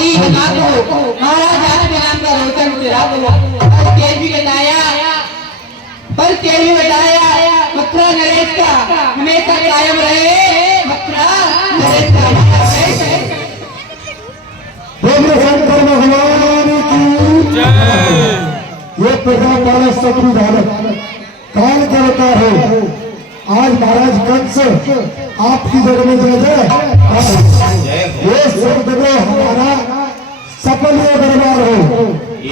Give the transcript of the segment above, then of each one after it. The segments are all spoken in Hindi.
हमारी बना दो महाराज आपके नाम का रोशन उतरा दो। पर तेल भी बताया मथुरा नरेश का हमेशा कायम रहे। मथुरा नरेश का शंकर भगवान की ये प्रधान वाला शत्रु भारत काल करता है। आज महाराज कंस आपकी जगह में दे दे ये सब जगह हमारा सफल दरबार हो।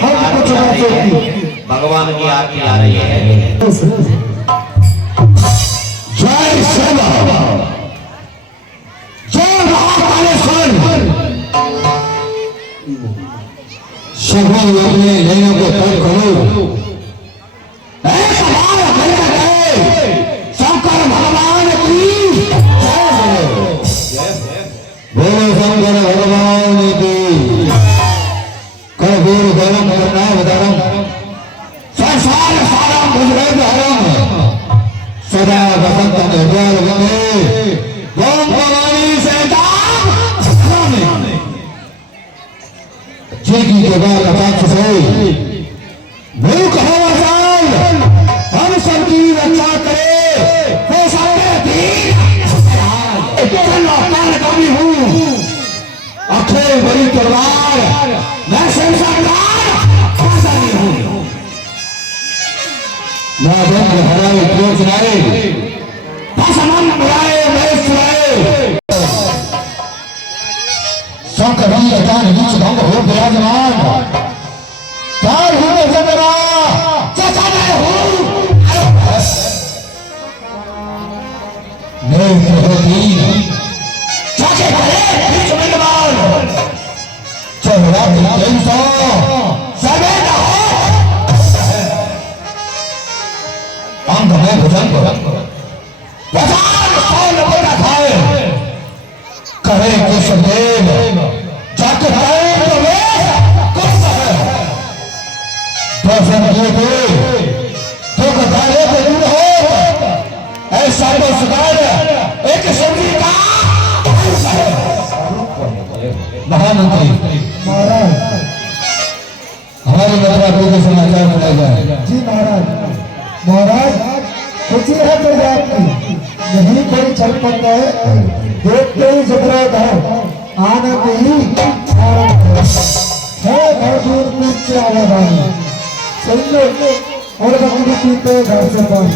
हम कुछ ना चाहिए भगवान की आरती आ रही है। जय सेवा जय महाकालेश्वर। सभी अपने नैनों को तय करो। शंकर भगवान की बोलो शंकर भगवान की। कर्पूर गरम करुणावतारम संसार सारम भुजगेन्द्रहरम सदा वसंतम हृदयारविंदे ओम भवानी सहिताम जी की जगह कटाक्ष से भूख हो जाए हम सबकी रक्षा करे। वो सबके दीन कवि हूँ अक्षय बड़ी तलवार मैं संसार हूँ। मैं बंद हराए क्यों सुनाए समान बुलाए मैं सुनाए। शंकर नीच भंग हो विराजमान प्यार हूँ जगरा चाचा मैं हूँ नेत्र होती चाचे बीच विद्यमान चेहरा तेईस सवेद हो अंग में भुजंग वजान सौन बोला खाए करे केशवदेव जाके खाए तो वे कुछ है दर्शन किए थे तो बताए तो दूर हो ऐसा तो सुधार एक सब्जी का महामंत्री महाराज हमारे मथुरा के समाचार मिला जाए। जी महाराज महाराज खुशी है तो आपकी यही कोई चल पड़ता है। देखते ही जबरा धाम आनंद ही है भरपूर पूछ आवाज आई सुन और बकरी पीते घर से पानी।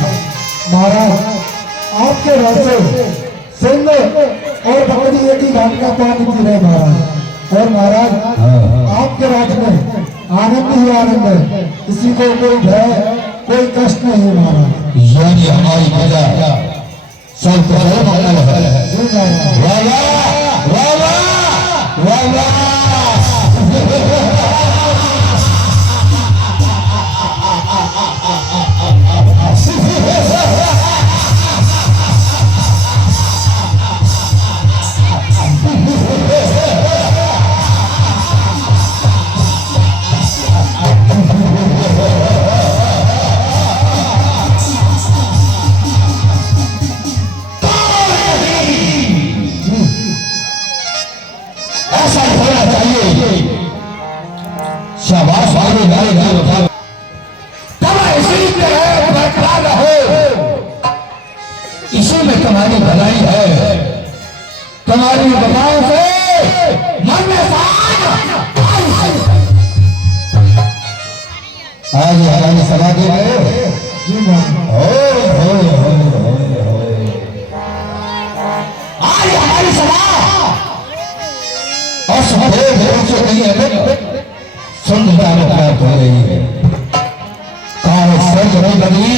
महाराज आपके घर से सिंह और बकरी एक ही घाट का पानी पी रहे महाराज। और महाराज आपके राज्य में आनंद ही आनंद है। किसी को कोई भय कोई कष्ट नहीं है महाराज। यानी हमारी प्रजा सब कुशल मंगल है। वाह वाह वाह वाह इसी में तुम्हारी भलाई है। तुम्हारी वफाओं से मन में आज हमारी समाधि में आज हमारी सभा और से नहीं है सुंदरता में प्राप्त हो रही है। कहा सर्ग नहीं बदली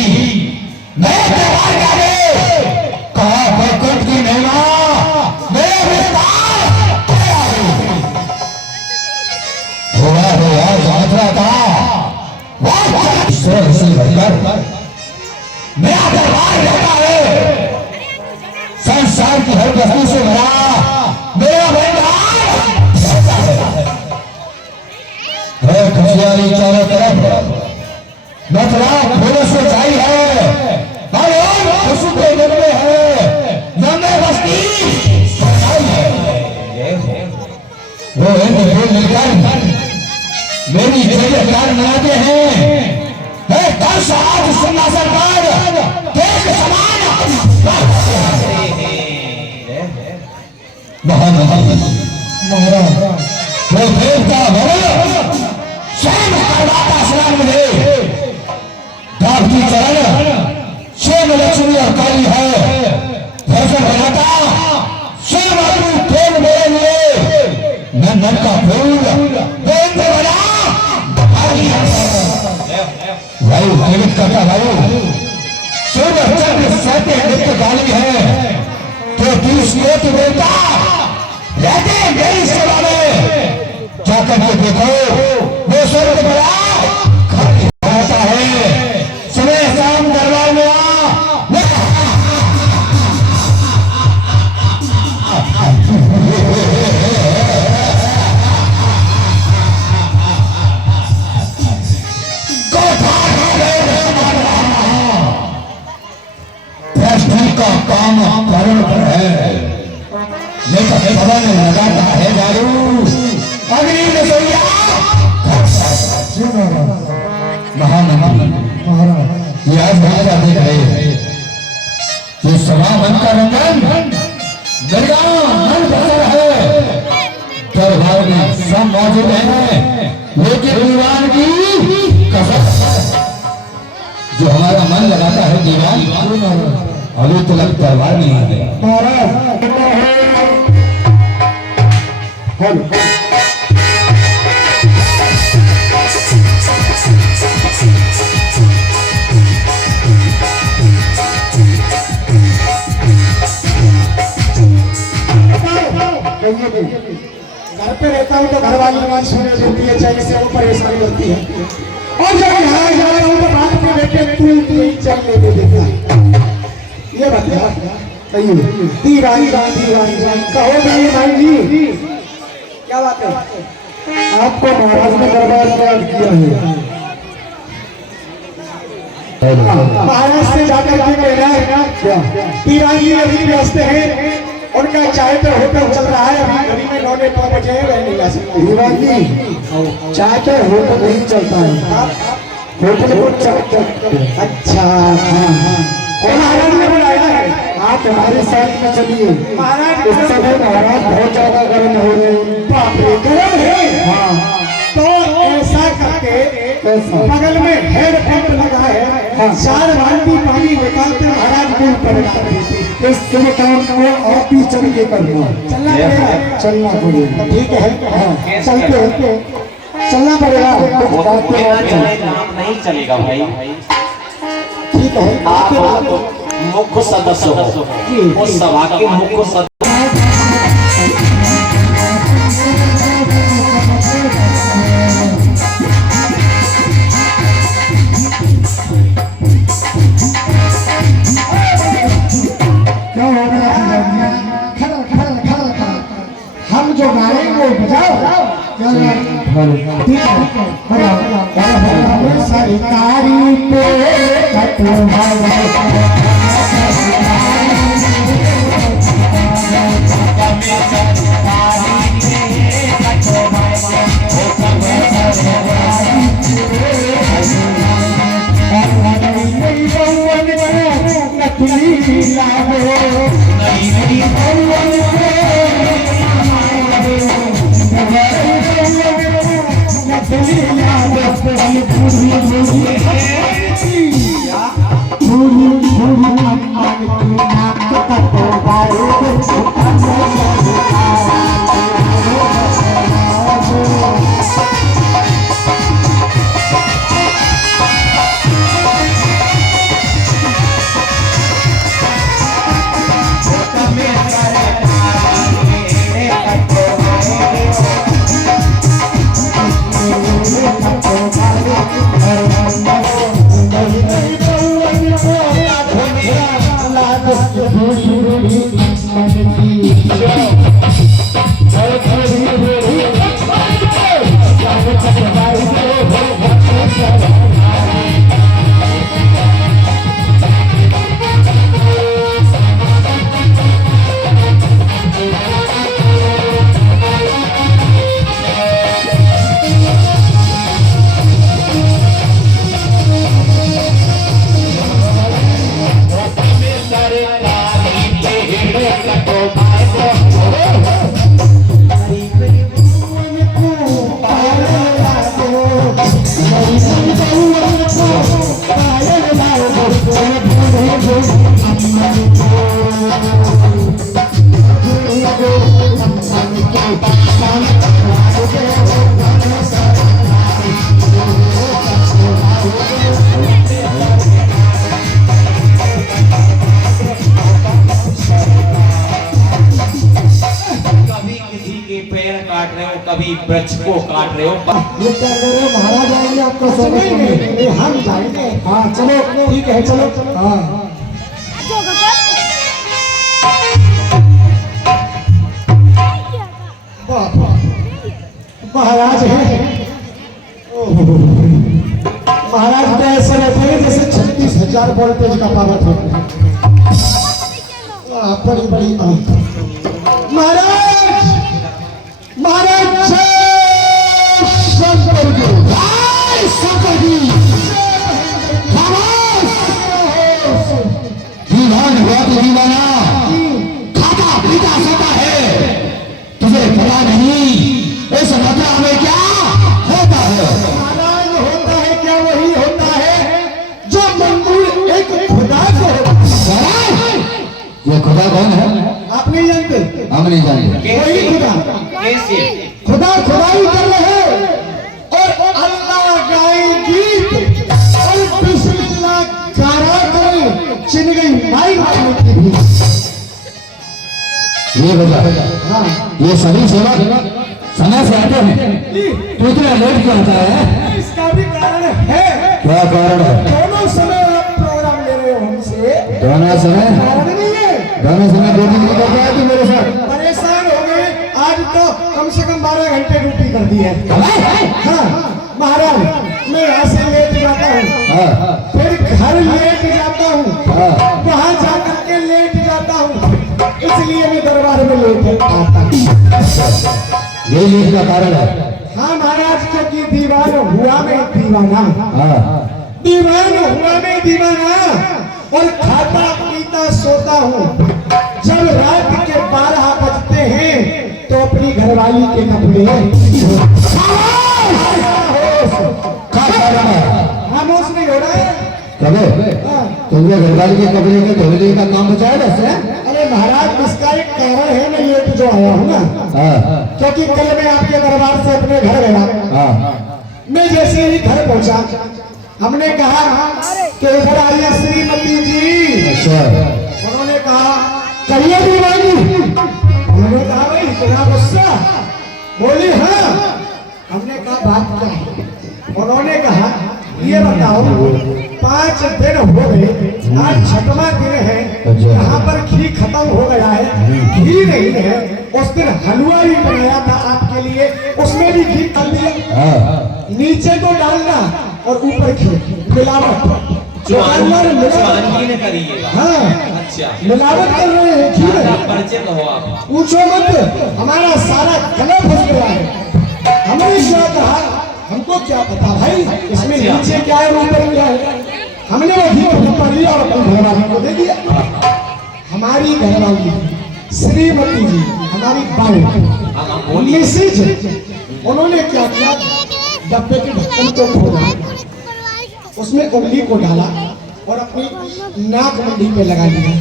मैं त्योहार कहा बैकुंठ की महिमा हुआ हो यार यात्रा का मेरा दरबार रहता है। संसार की हर वस्तु से भरा मेरा भंडार है। खुशियारी चारों तरफ मथुरा फूलों से छाई है। खुशी के घर में है नन्हे बस्ती वो हिंद मिलकर मेरी जयकार मनाते हैं। दस आज सुनना सरकार देश समान महाराज वो देवता स्वयं करवाता स्नान मुझे की चरण स्वयं लक्ष्मी और काली है भोजन बनाता स्वयं अपनी खेल मेरे लिए नंदन का फूल बना वायु जीवित करता वायु सूर्य चंद्र सहते नित्य गाली है तो 30 कोटि देवता रहते मेरी सेवा में जाकर के देखो वो स्वर्ग बड़ा खाता है सुबह शाम दरबार में का काम कारण पर है लेकिन भवन लगाता है दारू अग्नि रसोईया महाराज ये आज महाराज देख रहे हैं ये सभा मन का रंगन दरगाह मन बसर है दरबार में सब मौजूद हैं लेकिन दीवान की कसम जो हमारा मन लगाता है दीवान अभी तक दरबार नहीं है महाराज घर पे रहता हूँ तो घर वाली आवाज सुने देती है चाहे से वो परेशानी होती है और जब यहाँ जाता हूँ तो रात के बेटे चल लेते देता है ये बता दी रानी कहो भाई जी क्या बात है आपको महाराज ने दरबार में याद किया है महाराज से जाकर के कहना है क्या दीवानी अभी व्यस्त है उनका चाय तो होटल चल रहा है अभी घड़ी में 9-9 बजे रह नहीं आ सकते दीवान जी चाय तो होटल नहीं चलता है होटल को अच्छा कौन महाराज ने बुलाया है आप हमारे साथ में चलिए महाराज इस समय महाराज बहुत ज्यादा गर्म हो रहे हैं बाप रे गर्म है हाँ तो ऐसा करके बगल में हेड पंप लगा है 4 बाल्टी पानी निकालते महाराज मुंह पर डाल देते इस काम को आप ही चल के करना चलना पड़ेगा चलना पड़ेगा ठीक है हाँ चलते चलना पड़ेगा कुछ बात काम नहीं चलेगा भाई ठीक है आप मुख्य सदस्य हो उस सभा के मुख्य सदस्य क्या हो गया हम जो गाएंगे वो बजाओ सरकारी पे पूरी काट रहे हो, कभी वृक्ष को काट रहे हो। ये क्या कर रहे हो महाराज? आएंगे आपका स्वागत करने। हम जाएंगे। हाँ चलो ठीक है चलो। हाँ महाराज है। महाराज तो ऐसे रहते हैं जैसे 36,000 वोल्टेज का पावर होता है। बड़ी बड़ी आंख। महाराज महाराज जय शंकर जी। जय शंकर जी। दीवान हुआ तो दीवाना खाता पीता सोता है, तुझे पता नहीं इस मथुरा में क्या होता है? महाराज होता है क्या? वही होता है जो मंजूर एक खुदा को होता है। ये खुदा कौन है? आप नहीं जानते? हम नहीं जानते। वही खुदा। कैसे? खुदा खुदाई कर रहे और अल्लाह गाए गीत और बिस्मिल्लाह गारा करे चिन गई माई मारने की भी। ये बता, हाँ ये सभी सेवक समय से आते हैं, तो इतना लेट क्यों आता है? इसका भी कारण है। क्या कारण है? दोनों समय आप प्रोग्राम ले रहे हो हमसे। दोनों समय कारण नहीं है। दोनों समय 2 दिन की करता है तू मेरे साथ। परेशान हो गए। आज तो कम से कम 12 घंटे ड्यूटी कर दी है। हाँ महाराज मैं यहाँ से लेट जाता हूँ, हाँ फिर घर लेट जाता हूँ, हाँ वहाँ जाकर के लेट जाता हूँ, इसलिए मैं दरबार में लेट आता हूँ। यही लेट का कारण है। हाँ महाराज क्योंकि दीवान हुआ में दीवाना, हाँ दीवान हुआ में दीवाना और खाता पीता सोता हूँ। जब रात के 12 बजते हैं तो अपनी घरवाली के कपड़े खामोश नहीं हो रहा है। कबे हाँ। तुमने घरवाली के कपड़े के धोने का काम बचाया ना से? अरे महाराज इसका एक कारण है मैं लेट जो आया हूँ ना, हाँ क्योंकि कल मैं आपके दरबार से अपने घर गया। हाँ मैं जैसे ही घर पहुंचा हमने कहा कि इधर आइए श्रीमती जी। अच्छा उन्होंने कहा कहिए दीवानी। उन्होंने कहा भाई इतना गुस्सा? बोली हाँ। हमने कहा बात क्या है? उन्होंने कहा ये बताओ 5 दिन हो गए, आज 6वां दिन है, यहाँ पर घी खत्म हो गया है, घी नहीं है। उस दिन हलवा भी बनाया था आपके लिए, उसमें भी घी डाल दिया। हाँ नीचे तो डालना और ऊपर घी मिलावट। चुनावी ने करी है। हाँ अच्छा, मिलावट कर रहे हैं घी में। परिचित हो आप। पूछो मत, हमारा सारा गला फंस गया है। हमने क्या कहा हमको क्या पता भाई इसमें नीचे क्या है ऊपर क्या है। हमने वो घी ऊपर लिया और अपनी घरवाली को दे दिया। हमारी घरवाली श्रीमती जी हमारी बाई मिसेज, उन्होंने क्या किया डब्बे के ढक्कन को खोला, उसमें उंगली को डाला और अपनी नाक मंडी पे लगा लिया।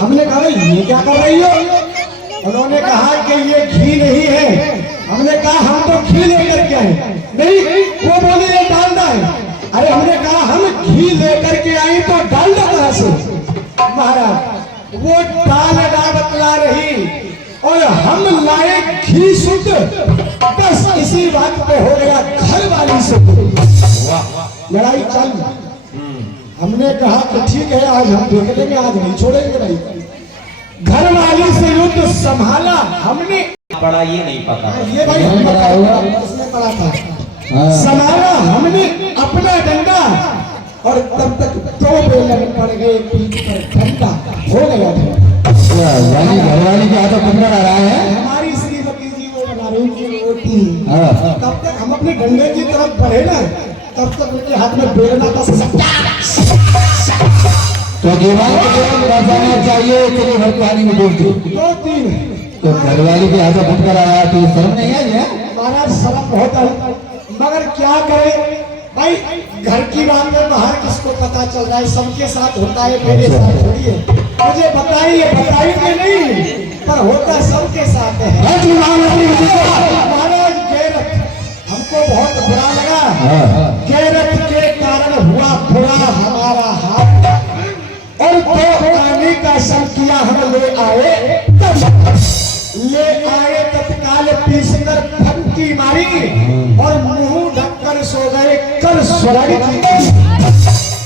हमने कहा ये क्या कर रही हो? उन्होंने कहा कि ये घी नहीं है। हमने कहा हम तो घी लेकर के आए। नहीं वो बोली ये डालडा है। अरे हमने कहा हम घी लेकर के आई तो डालडा कहाँ से? महाराज वो डालडा बतला रही और हम लाए घी शुद्ध। बस इसी बात पे हो गया घर वाली से लड़ाई चल। हमने कहा कि ठीक है आज हम देख लेंगे, आज नहीं छोड़ेंगे भाई। घर वाली से युद्ध संभाला हमने। बड़ा ये नहीं पता। ये भाई इसमें पड़ा था। संभाला हमने अपना डंडा और तब तक 2 बेलन पड़ गए पीठ पर ठंडा हो गया था। यानी घरवाली के हाथों पंद्रह आ रहा है। हमारी श्रीमती जी वो बना रही थी रोटी। हाँ। तब तक हम अपने डंडे की तरफ बढ़े ना, तब तक उनके हाथ में बेलना था। तो दीवार को बचाना चाहिए तेरे घर पानी में डूब दो। 2-3 तो घरवाली के हाथों फटकर आया तो शर्म नहीं है ये? महाराज शर्म बहुत है, मगर क्या करे भाई घर की बात में बाहर किसको पता चल रहा है? सबके साथ होता है, मेरे साथ थोड़ी है। मुझे बताइए बताइए नहीं पर होता सबके साथ है। महाराज गैरत हमको बहुत बुरा लगा। गैरत के कारण हुआ बुरा हमारा हाथ और तो आने का शक किया हम ले आए तत्काल गाल पीसकर फटकी मारी और मुंह ढककर सो गए कर स्वर्ग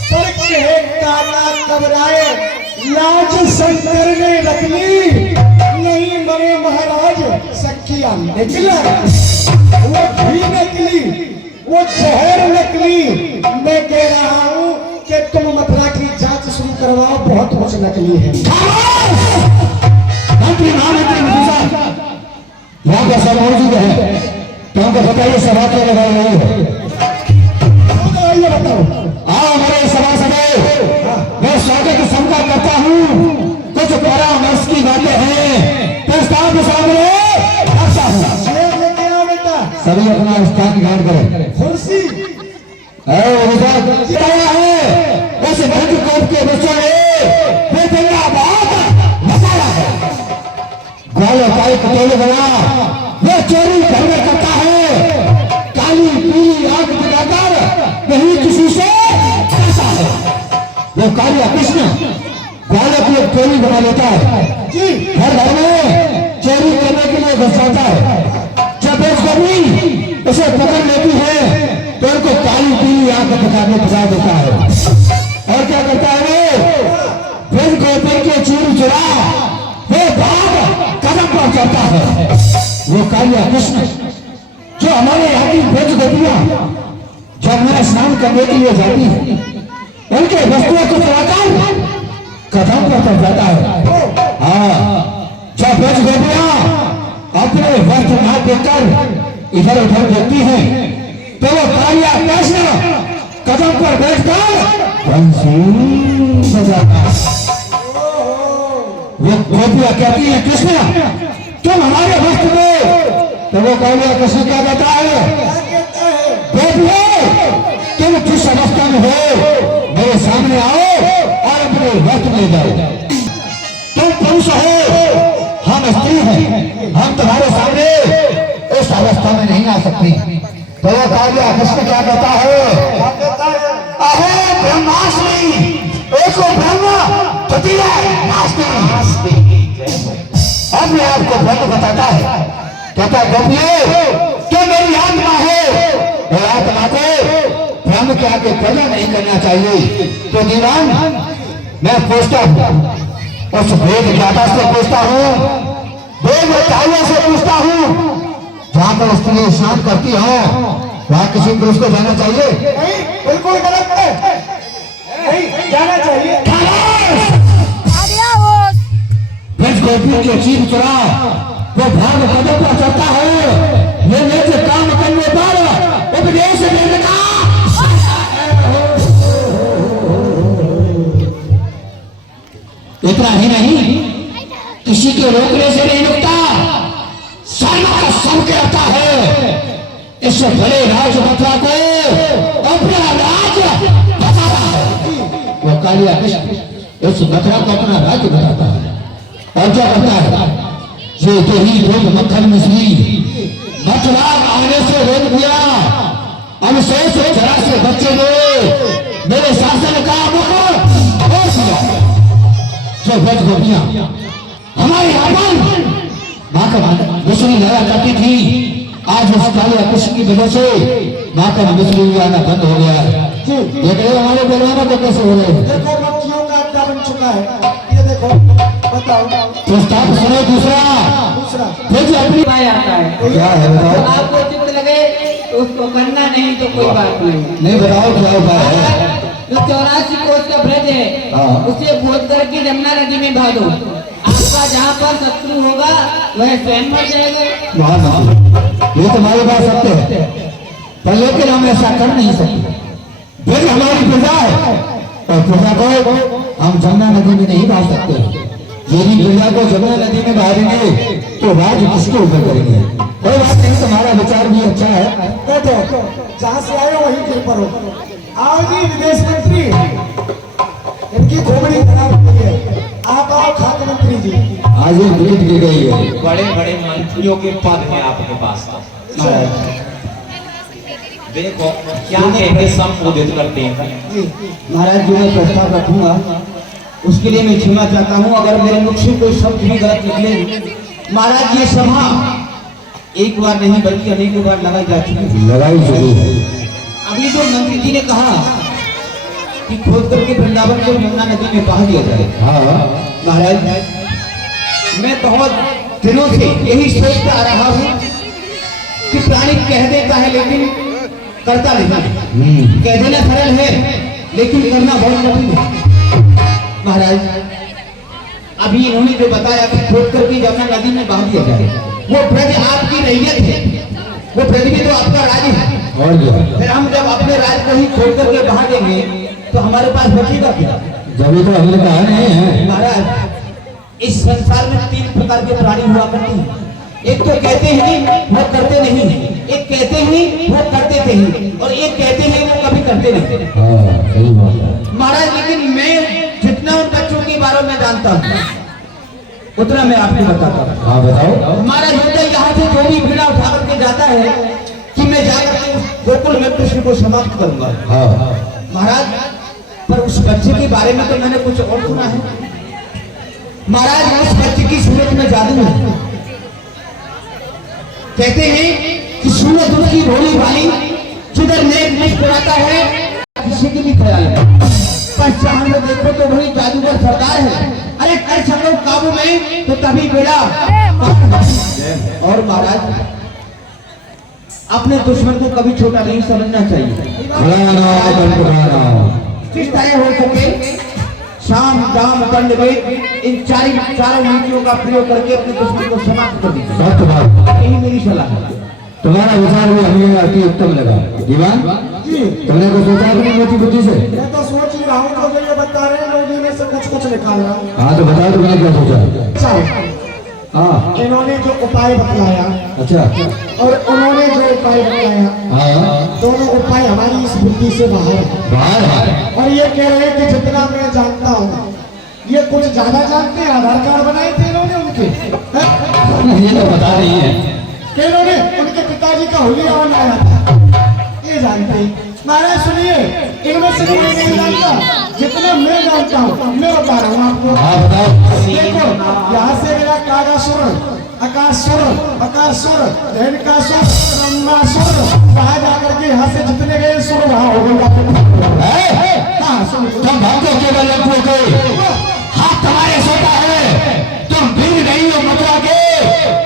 पर कहे काला घबराए लाज शंकर ने रख ली नहीं मरे महाराज सखिया निकला वो भी निकली वो जहर निकली। मैं कह रहा हूँ कि तुम मथुरा की जांच शुरू करवाओ बहुत कुछ नकली है। मंत्री महामंत्री विदिशा यहाँ का सब मौजूद है तो हमको बताइए सभा क्यों लगाई गई है? ये बताओ। हाँ हमारे सभासद मैं स्वागत सबका करता हूँ। कुछ परामर्श की बातें हैं प्रस्ताव के सामने रखता हूँ। शेर लेके आओ बेटा। सभी अपना स्थान ग्रहण करें। कुर्सी बताया है उस मंत्र कोप के बच्चों ने मचाया है। ग्वालियर का एक टोले बना वो चोरी घर में करता है काली पीली आग दिखाकर नहीं किसी से करता है। वो कालिया कृष्ण ग्वालियर की एक टोली बना लेता है घर घर में चोरी करने के लिए घुसाता है। जब बेचकर्मी उसे पकड़ लेती है तो उनको काली पीली आंख दिखाने फंसा देता है। और क्या करता है वो फिर गोपी के चूर चुरा वो बाप कदम पर चढ़ता है। वो कालिया कृष्ण जो हमारे यहाँ की ब्रज गोपियां जब मैं स्नान करने के लिए जाती है उनके वस्तुओं को चढ़ाकर कदम पर चढ़ जाता है। हाँ जब ब्रज गोपियां अपने वस्त्र ना देखकर इधर उधर देखती हैं तो वो कालिया कृष्ण कदम पर बैठकर बंसी बजाता है। वो गोपियां कहती है कृष्ण तुम हमारे वस्त्र दो तो वो कालिया कृष्ण क्या कहता है गोपियों तुम किस अवस्था में हो मेरे सामने आओ और अपने वस्त्र ले जाओ। तुम पुरुष हो हम स्त्री हैं हम तुम्हारे सामने इस अवस्था में नहीं आ सकती। तो वो कालिया कृष्ण क्या कहता है अहे ब्रह्मास्मि एको ब्रह्म तृतीय नास्ति। अपने आप को ब्रह्म बताता है कहता गोपियों क्या मेरी आत्मा है और आत्मा को ब्रह्म के आगे पूजा नहीं करना चाहिए। तो दीवान मैं पूछता हूँ उस वेद ज्ञाता से पूछता हूँ वेद बताइए से पूछता हूँ जहाँ पर स्त्री स्नान करती है वहाँ किसी पुरुष को जाना चाहिए? बिल्कुल गलत है नहीं जाना चाहिए। ब्रज गोपी के चीर चुरा वो भाग पदों पर चढ़ता है ये लेके काम करने पर उपदेश देने का इतना ही नहीं किसी के रोकने से नहीं रुकता सारा का सब कहता है इस बड़े राज मथुरा को अपना राज बताता है। वो कालिया कृष्ण इस मथुरा को अपना राज्य बताता है और क्या कहता है ये तो ही लोग मक्खन मिश्री मथुरा आने से रोक दिया अब शेष जरा से बच्चे ने मेरे शासन का मुख जो ब्रज गोपियां हमारे यहाँ माँ का मिश्री लगा करती थी आज उस कालिया कृष्ण की वजह से माँ का मिश्री आना बंद हो गया है। ये हमारे बेलवाना को कैसे हो रहे हैं? देखो मक्खियों का अड्डा बन चुका है ये देखो बताओ। प्रस्ताव सुनो दूसरा फिर अपनी आता है क्या है बताओ। आपको चित्त लगे तो उसको करना नहीं तो कोई बात नहीं बताओ क्या उपाय है? जो 84 कोस का ब्रज है उसे बोध करके यमुना नदी में बहा दो। आपका जहाँ पर शत्रु होगा वह स्वयं मर जाएगा। ये तुम्हारी बात सत्य है पर लेकिन हम ऐसा कर नहीं सकते। फिर हमारी प्रजा है और प्रजा को हम जमुना नदी में नहीं बहा सकते। यदि प्रजा को जमुना नदी में बहाएंगे तो राज्य किसके ऊपर करेंगे? कोई बात नहीं तुम्हारा विचार भी अच्छा है। बैठो जहाँ से आए वहीं के ऊपर हो। आओ जी विदेश मंत्री इनकी खोपड़ी खराब हुई है आप आओ खाद्य मंत्री जी। आज ये ब्रीड की गई है बड़े बड़े मंत्रियों के पद हैं आपके पास। देखो क्या कहते संबोधित करते हैं। महाराज जी मैं प्रस्ताव रखूंगा उसके लिए मैं क्षमा चाहता हूं अगर मेरे मुख से कोई शब्द भी गलत निकले। महाराज ये सभा एक बार नहीं बल्कि अनेक बार लगाई जा चुकी है। लड़ाई शुरू है। अभी जो मंत्री जी ने कहा कि खोद करके वृंदावन को यमुना नदी में बहा दिया जाए, हाँ महाराज मैं बहुत दिनों से यही सोचता आ रहा हूँ कि प्राणी कह देता है लेकिन करता नहीं। कह देना सरल है लेकिन करना बहुत कठिन है। महाराज अभी इन्होंने जो बताया कि खोद करके यमुना नदी में बहा दिया जाए, वो ब्रज आपकी रैयत है, वो ब्रज भी तो आपका राज्य है। और क्या, फिर हम जब अपने राज्य को ही खोद करके बहा देंगे तो हमारे पास बचेगा क्या? जब तो हमने कहा नहीं है। महाराज इस संसार में 3 प्रकार के प्राणी हुआ करते हैं। एक तो कहते हैं वो करते नहीं, एक कहते हैं वो करते थे, और एक कहते हैं वो कभी करते नहीं। हाँ सही बात है महाराज लेकिन मैं जितना उन बच्चों के बारे में जानता हूँ उतना मैं आपको बताता हूँ। हाँ बताओ। महाराज होता यहाँ से जो भी बीड़ा उठा करके जाता है कि मैं जाकर गोकुल में कृष्ण को समाप्त करूंगा। हाँ महाराज पर उस बच्चे के बारे में तो मैंने कुछ और सुना है। महाराज उस बच्चे की सूरत में जादू है। कहते हैं कि सूरत उसकी भोली भाली, जिधर नेक मुस्कुराता है किसी की भी ख्याल है, पर चांद में देखो तो वही जादूगर सरदार है। अरे कर सको काबू में तो तभी बेड़ा। और महाराज अपने दुश्मन को कभी छोटा नहीं समझना चाहिए। किस तरह हो सके शाम दाम दंड वेद इन चारों नीतियों का प्रयोग करके अपने दुश्मन को समाप्त कर दीजिए। यही मेरी सलाह है। तुम्हारा विचार भी हमें अति उत्तम लगा। दीवान तुमने को सोचा अपनी मोटी बुद्धि से? मैं तो सोच ही रहा हूँ जो ये बता रहे हैं लोग इनमें से कुछ निकालना। हाँ तो बताओ तुमने क्या सोचा? हाँ इन्होंने जो उपाय बतलाया, अच्छा, और उन्होंने जो उपाय बतलाया, हाँ दोनों उपाय हमारी इस बुद्धि से बाहर है। बाहर है। और ये कह रहे हैं कि जितना मैं जानता हूँ ये कुछ ज्यादा जानते हैं। आधार कार्ड बनाए थे इन्होंने उनके, ये तो बता रही है कि इन्होंने उनके पिताजी का होलिया बनाया था, ये जानते हैं। महाराज सुनिए, इनमें से कोई नहीं जानता जितना मैं जानता हूँ। मैं बता रहा हूँ आपको। हाँ बताओ। देखो यहाँ से मेरा कागासुर, अकासुर, बकासुर, धेनुकासुर, ब्रह्मासुर, वहाँ जाकर के यहाँ से जितने गए सुर वहाँ हो गए। हाँ सुनिए, तुम भक्तों के बल लड्डू के हाथ तुम्हारे सोता है, तुम भीड़ नहीं हो मथुरा के।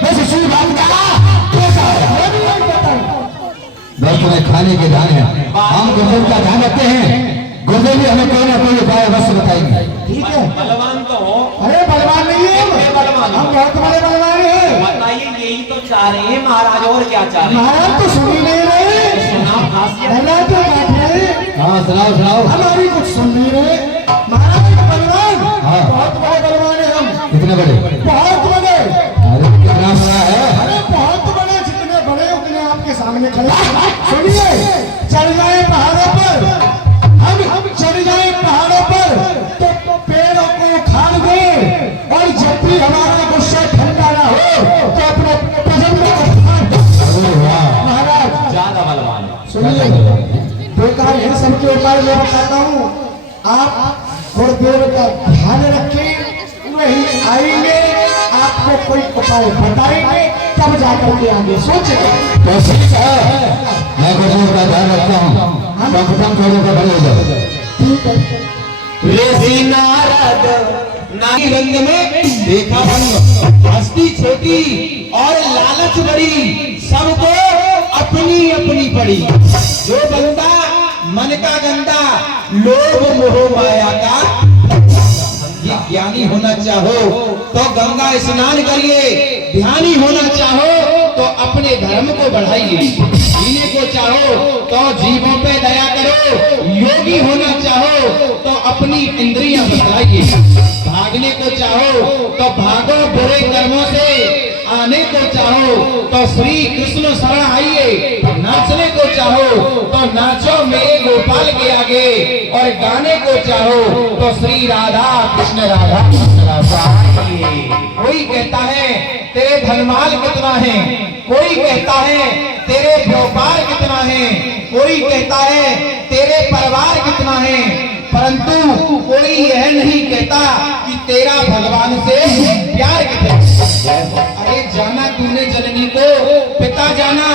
वैसे सुन बात का बस तुम्हें खाने के दान है। हम गुरुदेव का ध्यान रखते हैं, गुरुदेव भी हमें कोई ना कोई उपाय अवश्य बताएंगे। ठीक है। बलवान तो हो। अरे बलवान नहीं है हम बहुत बड़े बलवान हैं। बताइए यही तो चाह रहे हैं महाराज, और क्या चाह रहे हैं? महाराज तो सुन ही नहीं रहे। सुनाओ खासियत। महाराज तो बैठे, हाँ सुनाओ सुनाओ। हमारी कुछ सुन नहीं रहे। महाराज बलवान, हाँ। बहुत बड़े बलवान है हम। कितने बड़े? बहुत बड़े। अरे कितना बड़ा है? अरे बहुत बड़े, जितने बड़े उतने आपके सामने खड़े। सुनिए, चढ़ जाए पहाड़ों पर, हम चढ़ जाए पहाड़ों पर तो पेड़ों को उखाड़ दे, और जब भी हमारा गुस्सा ठंडा ना हो तो अपने प्रजंड को फाड़ दे। अरे वाह, महाराज ज्यादा बलवान। सुनिए, बेकार है सबके उपाय मैं बताता हूँ। आप थोड़ी देर का ध्यान रखें, वही आएंगे आपको कोई उपाय बताएंगे, तब जाकर के आगे सोचेंगे। तो ठीक है, मैं गुरुदेव का ध्यान रखता हूँ। कम से कम थोड़े से बड़े हो जाओ। ठीक है। ऋषि नारद नारी रंग में देखा भंग, हस्ती छोटी और लालच बड़ी, सबको अपनी अपनी पड़ी। जो बंदा मन का गंदा, लोभ मोह माया का ज्ञानी होना चाहो तो गंगा स्नान करिए, ध्यानी होना चाहो तो अपने धर्म को बढ़ाइए, जीने को चाहो तो जीवों पे दया करो, योगी होना चाहो तो अपनी इंद्रियां बदलाइए, भागने को चाहो तो भागो बुरे कर्मों से, आने को चाहो तो श्री कृष्ण शरण आइए, नाचने को चाहो तो नाचो मेरे गोपाल के आगे, और गाने को चाहो तो श्री राधा कृष्ण राधा कृष्ण राधा आइए। कोई कहता है तेरे धनमाल कितना है, कोई कहता है तेरे व्यापार कितना है, कोई कहता है तेरे परिवार कितना है, परंतु कोई यह नहीं कहता कि तेरा भगवान से प्यार कितना है। अरे जाना तूने जननी को, पिता जाना,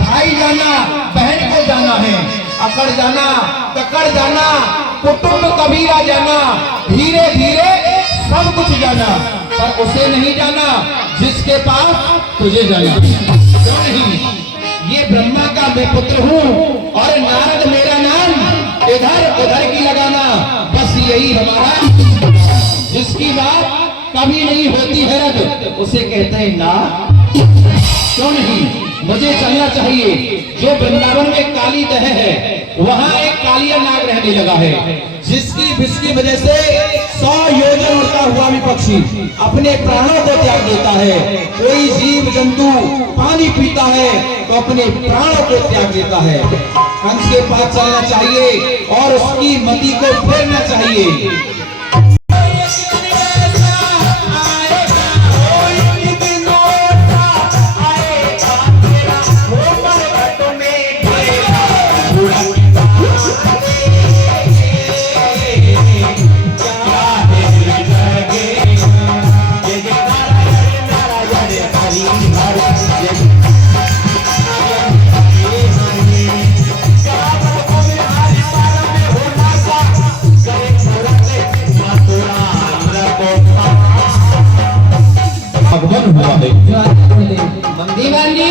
भाई जाना, बहन को जाना है, अकड़ जाना, ककड़ जाना, कुटुंब कबीरा जाना, धीरे धीरे सब कुछ जाना, पर उसे नहीं जाना जिसके पास तुझे जाना। क्यों नहीं? ये ब्रह्मा का मैं पुत्र हूँ और नारद मेरा नाम, इधर उधर की लगाना, बस यही हमारा। जिसकी बात कभी नहीं होती है रद, उसे कहते हैं ना। क्यों नहीं? मुझे चलना चाहिए। जो वृंदावन में काली दह है, वहाँ एक कालिया नाग रहने लगा है, जिसकी वजह से 100 योजन उड़ता हुआ भी पक्षी अपने प्राणों को त्याग देता है। कोई जीव जंतु पानी पीता है तो अपने प्राणों को त्याग देता है। कंस के पास चलना चाहिए और उसकी मति को फेरना चाहिए। दीवान जी,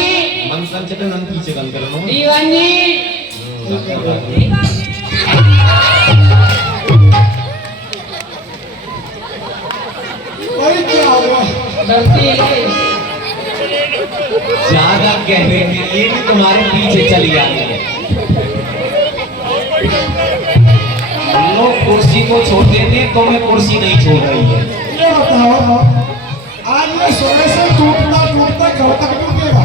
मन संचलन मन पीछे गन कर लो। दीवान जी, अरे क्या हो गया? गलती है। ज्यादा कह रहे हैं, ये भी तुम्हारे पीछे चली आती है। लोग कुर्सी को छोड़ देते हैं, तो मैं कुर्सी नहीं छोड़ रही है। ये बताओ, आज ये सोने से टूटता टूटता कब तक टूटेगा?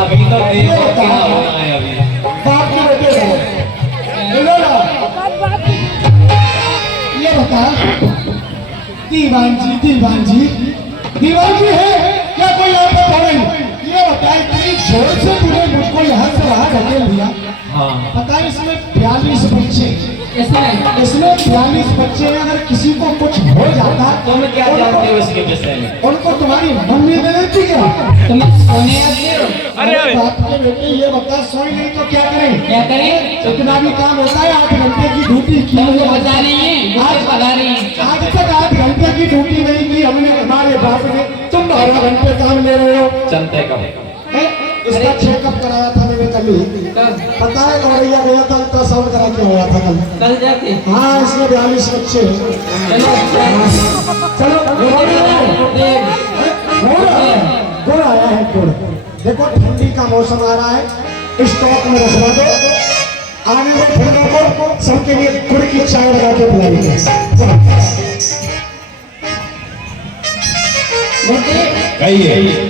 अभी तो देखो क्या होना है। अभी बाप के बेटे हो, बोलो ना। ये बता, दीवान जी है क्या कोई यहाँ पे पड़े? ये बता, इतनी जोर से तूने मुझको यहाँ से वहाँ धकेल दिया। हाँ, पता है इसमें 42 बच्चे, इसमें 42 बच्चे हैं। अगर किसी को कुछ हो जाता तुम क्या जानते हो इसके विषय में? उनको तुम्हारी मम्मी दे देती क्या? तुम सोने आते हो? अरे बाप के बेटे, ये बता, सोई नहीं तो क्या करें? क्या करें? इतना भी काम होता है? 8 घंटे की ड्यूटी की तुमको बता रही है, आज पढ़ा रही है। आज तक 8 घंटे की ड्यूटी नहीं की हमने, हमारे बाप ने। तुम 12 घंटे काम ले रहे हो। चलते कब? इसका चेकअप कराया था मैंने कल ही। पता है गौरैया गया था, अल्ट्रासाउंड करा के हुआ था कल जाते। हाँ, इसमें 42 बच्चे हैं। चलो गुड़ आया है, गुड़ देखो। ठंडी का मौसम आ रहा है, स्टॉक में रखवा दो। आने वाले ठंडों को सबके लिए गुड़ की चाय लगा के पिलाएंगे।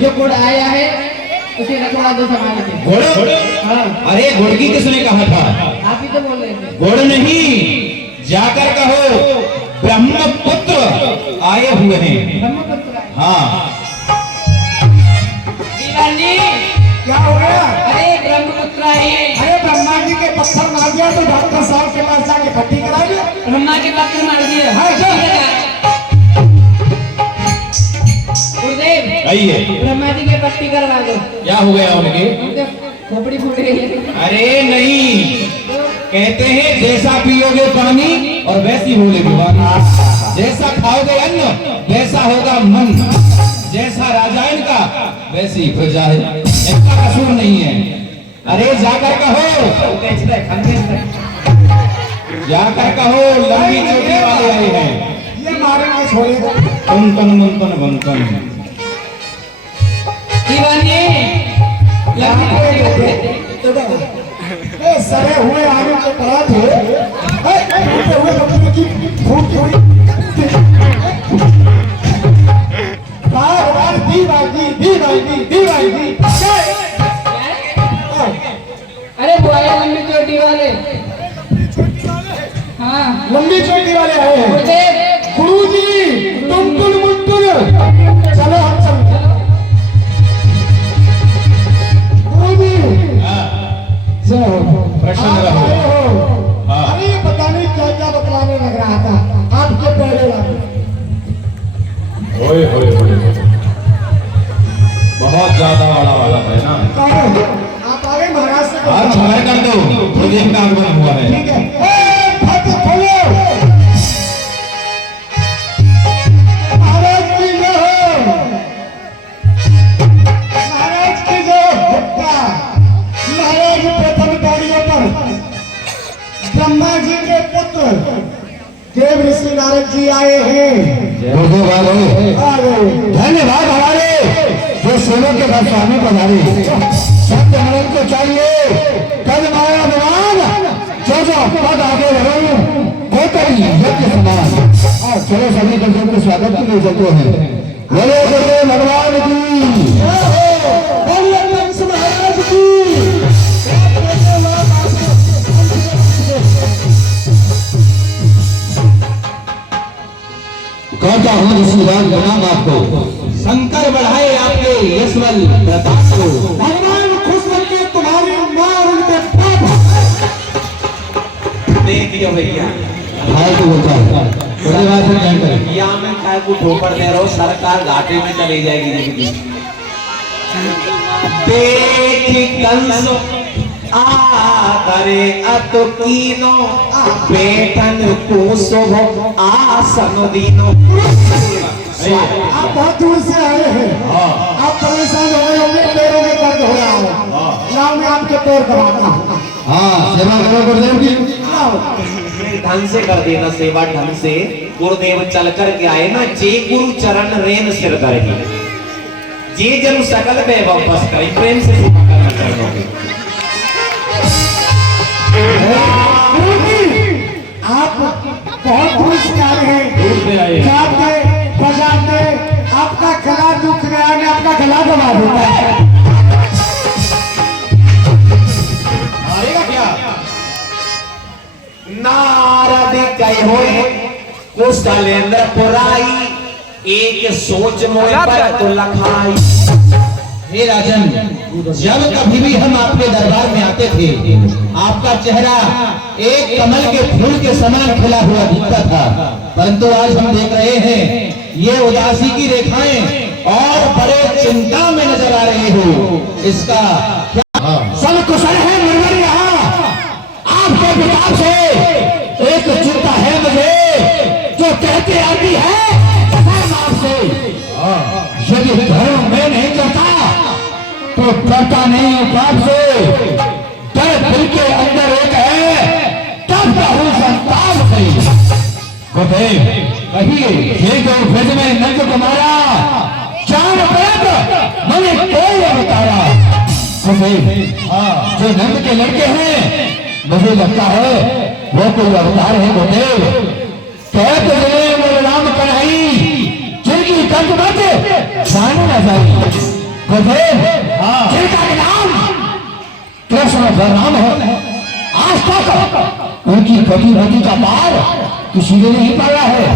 जो गुड़ आया है उसे रखवा दो संभाल के। गुड़? हाँ, अरे गुड़ की किसने कहा था? आप ही तो बोल रहे थे। गुड़ नहीं, जाकर कहो ब्रह्मपुत्र आए हुए हैं। ब्रह्मपुत्र। हाँ, दीवान जी, क्या हो गया? अरे ब्रह्मपुत्र आए। अरे ब्रह्मा जी के पत्थर मार दिया तो डॉक्टर साहब के पास जाके पट्टी करा दिया। ब्रह्मा के पत्थर मार दिए। हाँ, गुरुदेव, आइए। ब्रह्मा जी के पट्टी करवा दो। क्या हो गया उनके? खोपड़ी फूट गई है। अरे नहीं, कहते हैं जैसा पियोगे पानी और वैसी होगी वाणी। जैसा खाओगे अन्न वैसा होगा मन, जैसा राजा इनका वैसी प्रजा है। इनका कसूर नहीं है। अरे जाकर कहो, जाकर कहो लंबी चोटी वाले आए हैं। ये मारेंगे छोड़ेगा। कन कन मन कन बन कन। दीवान जी, सड़े हुए आलू के पराठे, टूटे हुए बकरे की फूट थोड़ी। अरे वो आए लंबी चोटी वाले। हाँ, लंबी चोटी वाले आए हैं। गुरुदेव, गुरुजी, टुनटुन मुनटुन, चलो हम चल। वाला वाला है ना। आप आगे महाराज से आप खबर कर दो प्रोजेक्ट का आगमन हुआ है। ठीक है। फट खोलो महाराज की जय हो, महाराज की जय हो। महाराज प्रथम ताड़ियों पर ब्रह्मा जी के पुत्र देव ऋषि नारद जी आए हैं। धन्यवाद हमारे जो सेवक के घर स्वामी पधारे। सत्य मनन को चाहिए कद माया भगवान जो जो पद आगे बढ़ो वो करी यज्ञ समान। चलो सभी दर्शकों के स्वागत के लिए चलते हैं। बोलो बोलो भगवान की, बोलो कंस महाराज की। कहता हूँ ऋषिराज प्रणाम आपको। शंकर बढ़ाए आपके यशवल प्रताप को। भगवान खुश होकर तुम्हारी मां और उनके पाप देख लियो भैया भाई को बोलता है बड़े बात है जानकर या में काय को ठोकर दे रहो, सरकार घाटे में चली जाएगी जिंदगी। देख कंस आदरे अतुकीनो बेटन को शोभ आसन दीनो। आप बहुत दूर से आए हैं, आप परेशान हो गए होंगे, पैरों में दर्द हो रहा है। लाओ मैं आपके पैर दबाता हूँ। हाँ सेवा करो गुरुदेव की। ढंग से कर देना सेवा, ढंग से। गुरुदेव चल कर के आए ना, जे गुरु चरण रेन सिर धरही, जे जनु सकल वैभव बस करें। प्रेम से सेवा करना चाहिए। आप बहुत दूर से आ रहे हैं, जाते बजाते आपका गला दुख गया, मैं आपका गला दबा दूंगा। मारेगा क्या? नारद कहो कुशलेंद्र पुराई, एक सोच मोय पर तो लखाई। हे राजन, जब कभी भी हम आपके दरबार में आते थे आपका चेहरा एक कमल के फूल के समान खिला हुआ दिखता था, परंतु आज हम देख रहे हैं ये उदासी की रेखाएं और बड़े चिंता में नजर आ रहे हो। इसका क्या? सब कुशल है निर्मल यहाँ आपके विचार से। एक चिंता है मुझे जो कहते आती है आपसे, यदि धर्म में नहीं करता तो करता नहीं पाप से। डर दिल के अंदर एक है तब कहूँ संताप से। गुरुदेव कहिए ये जो ब्रज में नंद तुम्हारा चार पैद मैंने कोई बताया। गुरुदेव जो नंद के लड़के हैं मुझे लगता है वो कोई अवतार है। गुरुदेव कहते हुए मेरे नाम कढ़ाई जिनकी कंठ मत जाने न जाए। गुरुदेव जिनका नाम कृष्ण बलराम है, आज तक उनकी गतिविधि का पार किसी ने नहीं पाया है।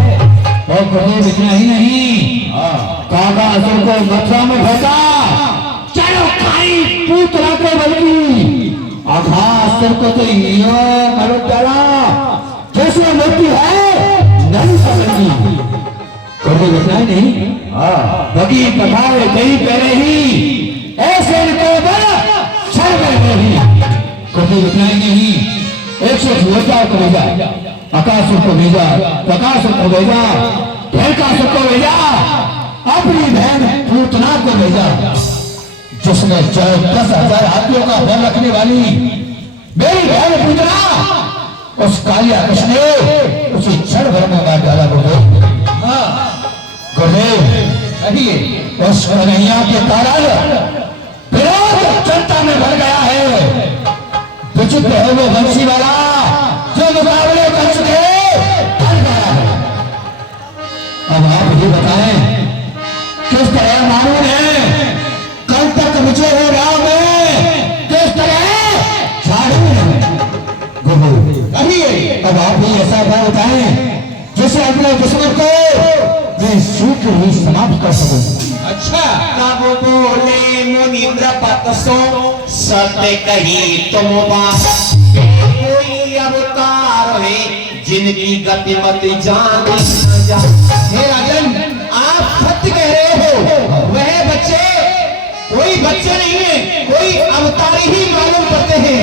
और गुरुदेव इतना ही नहीं, काका असुर को मथुरा में भेजा, चलो खाई पूतना को बल्कि आघासुर को तो करो डाला जैसे मूर्ति है नहीं समझी। गुरुदेव इतना ही नहीं, बगी पठाए कहीं पहले ही ऐसे इनको गुरुदेव इतना ही नहीं, 114 को भेजा, अकासुर को भेजा, प्रकाशुर को भेजा, ढेरकासुर को भेजा, अपनी बहन पूतना को भेजा जिसने 10,000 हाथियों का बल रखने वाली मेरी बहन पूतना उस कालिया कृष्ण ने उसी क्षण भर में मार डाला। गुरुदेव गुरुदेव उस कन्हैया के कारण विरोध जनता में भर गया है। विचित्र है वो वंशी वाला जो मुकाबले वंश के भर गया है। अब आप ये बताएं किस तरह मालूम है कल तक विजय हो राम में, किस तरह झाड़ू कहिए। अब आप ही ऐसा बात बताएं जिससे अपने दुश्मन को मैं शीघ्र ही समाप्त कर सकूं। अच्छा तब बोले मुनीन्द्र पतसो सत्य कही तुम बात, कोई अवतार है जिनकी गति मत जान। हे राजन, आप सत्य कह रहे हो, वह बच्चे कोई बच्चे नहीं है, कोई अवतारी ही मालूम पड़ते हैं।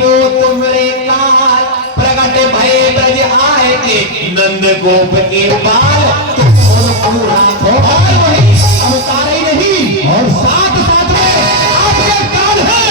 वो तुमरे काल प्रगट भय ब्रज आए थे, नंद गोप के बाल और वही अवतार ही नहीं और साथ साथ में आपके काल है।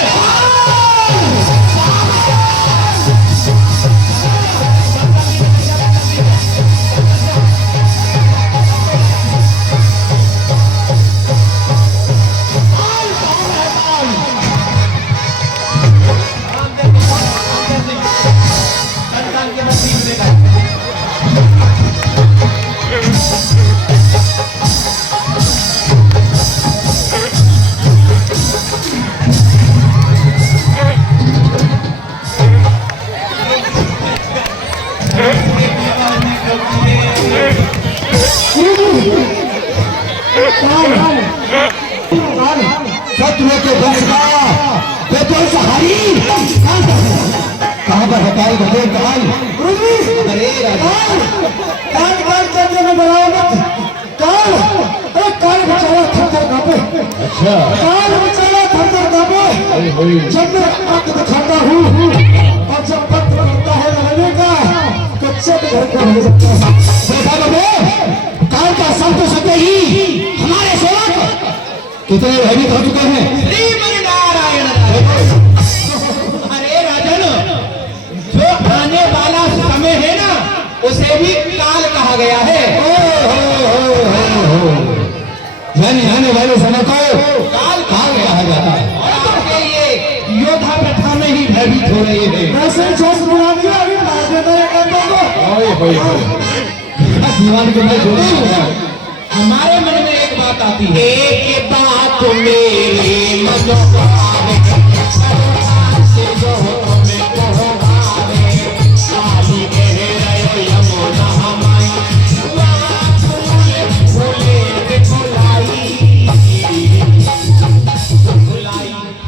शत्रु के वंश का बेतोसहारी कहाँ पर है काल? बते काल। अरे काल काल करने में बनाओ मत। काल अरे काल बेचारा थर-थर कांपे। अच्छा काल बेचारा थर-थर कांपे। जब मैं आंख दिखाता हूँ और जब पत्र करता है लड़ने का, कच्चे के घर को हो सकता है। देखा बाबू, काल का सब तो सत्य ही हमारे सेवक कितने भयभीत हो चुके हैं। श्रीमन्नारायण। अरे राजन, जो आने वाला समय है ना, उसे भी काल कहा गया है। यानी आने वाले समय को काल कहा जाता है। और आपके ये योद्धा प्रथा में ही भयभीत हो रहे हैं। ऐसे जोश बना दिया अभी मार देता है कांटों को। दीवान के मैं जोड़ हमारे मन में एक बात आती है। एक बात मेरे मन भावे, से जो में कहो भावे, साली कह रहे यमुना हमारी, भोले भुलाई।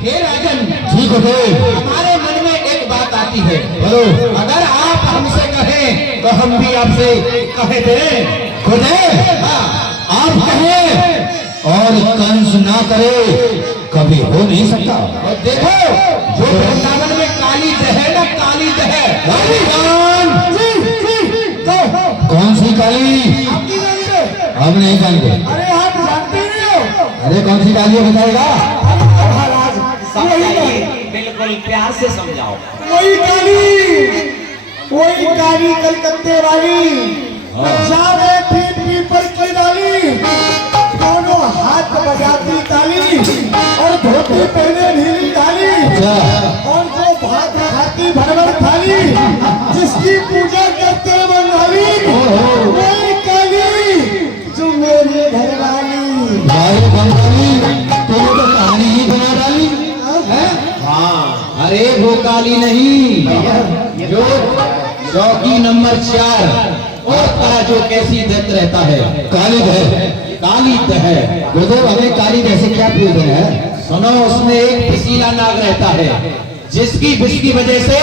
हे राजन, ठीक हो गए। हमारे मन में एक बात आती है। बोलो। अगर आप हमसे कहें तो हम भी आपसे कहे थे खुद है। आप कहें और कंस ना करे, कभी हो नहीं सकता। और देखो, जो वृंदावन में काली दह ना, काली दह कौन सी काली? हम नहीं जानते। अरे आप जानते नहीं हो। अरे कौन सी काली है बताएगा? समझाइए, बिल्कुल प्यार से समझाओ। वही काली कलकत्ते वाली, पंजाब में पीठ पीपल की डाली, दोनों हाथ बजाती ताली और धोती पहने ढीली डाली, और जो भात खाती भरभर थाली, जिसकी पूजा करते बंगाली, वही काली जो मेरे घर वाली। तो कहानी ही बना डाली है। हाँ, अरे वो काली नहीं, जो चौकी नंबर 4 और का जो कैसी दत्त रहता है, काली है, काली है। गुरुदेव, हमें काली कैसे क्या प्रयोजन है? सुनो, उसमें एक पिसीला नाग रहता है, जिसकी विष की वजह से